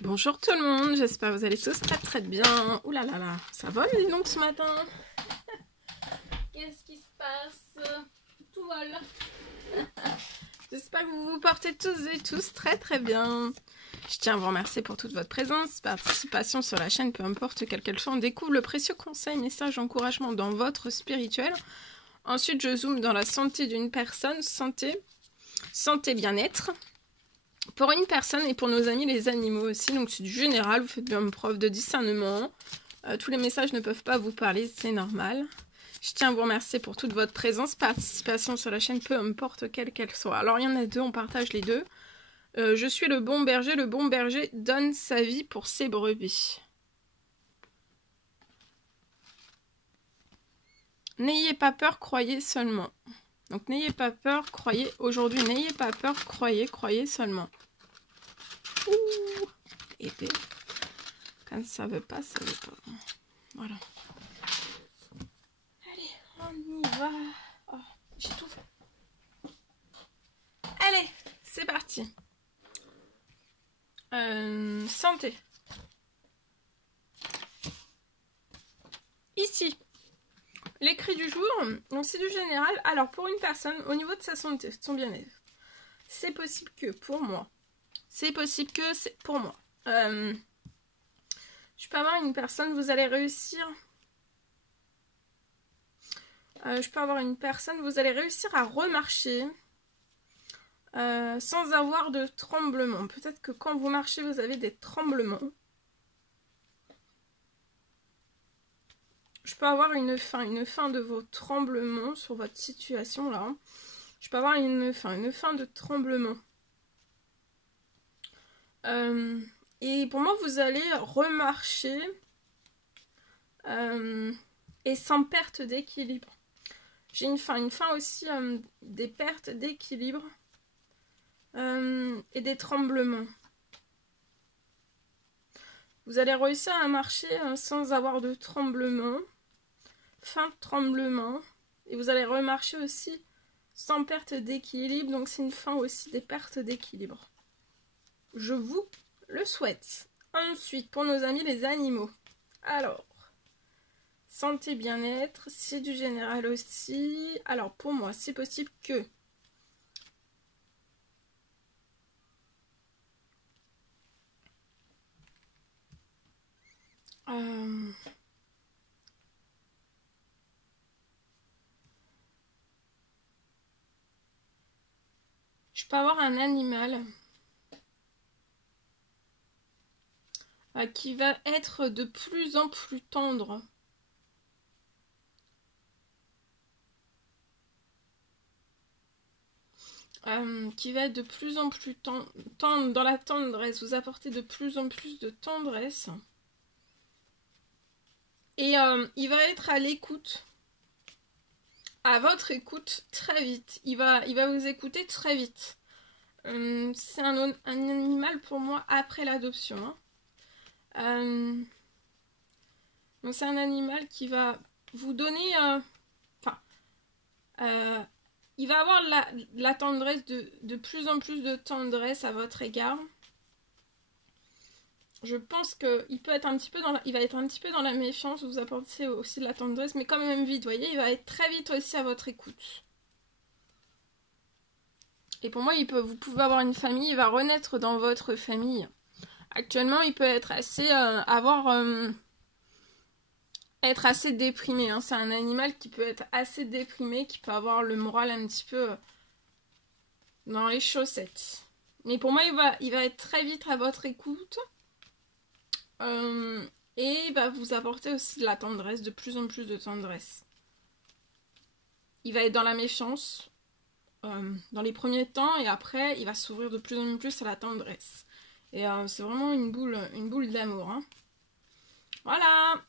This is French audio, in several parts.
Bonjour tout le monde, j'espère que vous allez tous très bien. Ouh là là là, ça vole dis donc ce matin. Qu'est-ce qui se passe? Tout vole. J'espère que vous vous portez tous et tous très bien. Je tiens à vous remercier pour toute votre présence, participation sur la chaîne, peu importe quelle qu'elle soit. On découvre le précieux conseil, message, encouragement dans votre spirituel. Ensuite, je zoome dans la santé d'une personne, santé, bien-être. Pour une personne et pour nos amis les animaux aussi, donc c'est du général, vous faites bien preuve de discernement. Tous les messages ne peuvent pas vous parler, c'est normal. Je tiens à vous remercier pour toute votre présence, participation sur la chaîne, peu importe quelle qu'elle soit. Alors il y en a deux, on partage les deux. Je suis le bon berger donne sa vie pour ses brebis. N'ayez pas peur, croyez seulement. Donc n'ayez pas peur, croyez aujourd'hui, n'ayez pas peur, croyez seulement. Ouh, épée. Quand ça veut pas, ça veut pas. Voilà. Allez, on y va. Oh, j'ai tout fait. Allez, c'est parti. Santé. Ici. L'écrit du jour, donc c'est du général. Alors pour une personne, au niveau de sa santé, de son bien-être, c'est possible que pour moi, je peux avoir une personne, vous allez réussir. Vous allez réussir à remarcher sans avoir de tremblement. Peut-être que quand vous marchez, vous avez des tremblements. Je peux avoir une fin de vos tremblements sur votre situation là. Je peux avoir une fin de tremblement. Et pour moi, vous allez remarcher et sans perte d'équilibre. J'ai une fin aussi des pertes d'équilibre et des tremblements. Vous allez réussir à marcher sans avoir de tremblement. Fin de tremblement, et vous allez remarcher aussi sans perte d'équilibre, donc c'est une fin aussi des pertes d'équilibre. Je vous le souhaite. Ensuite, pour nos amis les animaux. Alors, santé, bien-être, c'est du général aussi. Alors pour moi, c'est possible que je peux avoir un animal qui va être de plus en plus tendre. Qui va être de plus en plus tendre dans la tendresse, vous apporter de plus en plus de tendresse. Et il va être à l'écoute, à votre écoute très vite. Il va vous écouter très vite. C'est un animal pour moi après l'adoption. Donc c'est un animal qui va vous donner... il va avoir la tendresse, de plus en plus de tendresse à votre égard. Je pense qu'il peut être un petit peu il va être un petit peu dans la méfiance, vous apportez aussi de la tendresse, mais quand même vite, vous voyez, il va être très vite aussi à votre écoute. Et pour moi, vous pouvez avoir une famille, il va renaître dans votre famille. Actuellement, il peut être assez être assez déprimé. Hein. C'est un animal qui peut être assez déprimé, qui peut avoir le moral un petit peu dans les chaussettes. Mais pour moi, il va être très vite à votre écoute. Et il va vous apporter aussi de la tendresse, de plus en plus de tendresse. Il va être dans la méfiance dans les premiers temps, et après il va s'ouvrir de plus en plus à la tendresse. Et c'est vraiment une boule d'amour. Hein. Voilà.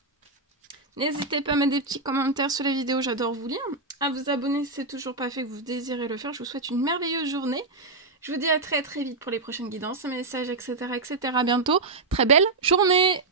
N'hésitez pas à mettre des petits commentaires sur les vidéos, j'adore vous lire. À vous abonner si c'est toujours pas fait, que vous désirez le faire. Je vous souhaite une merveilleuse journée. Je vous dis à très vite pour les prochaines guidances, messages, etc. À bientôt. Très belle journée.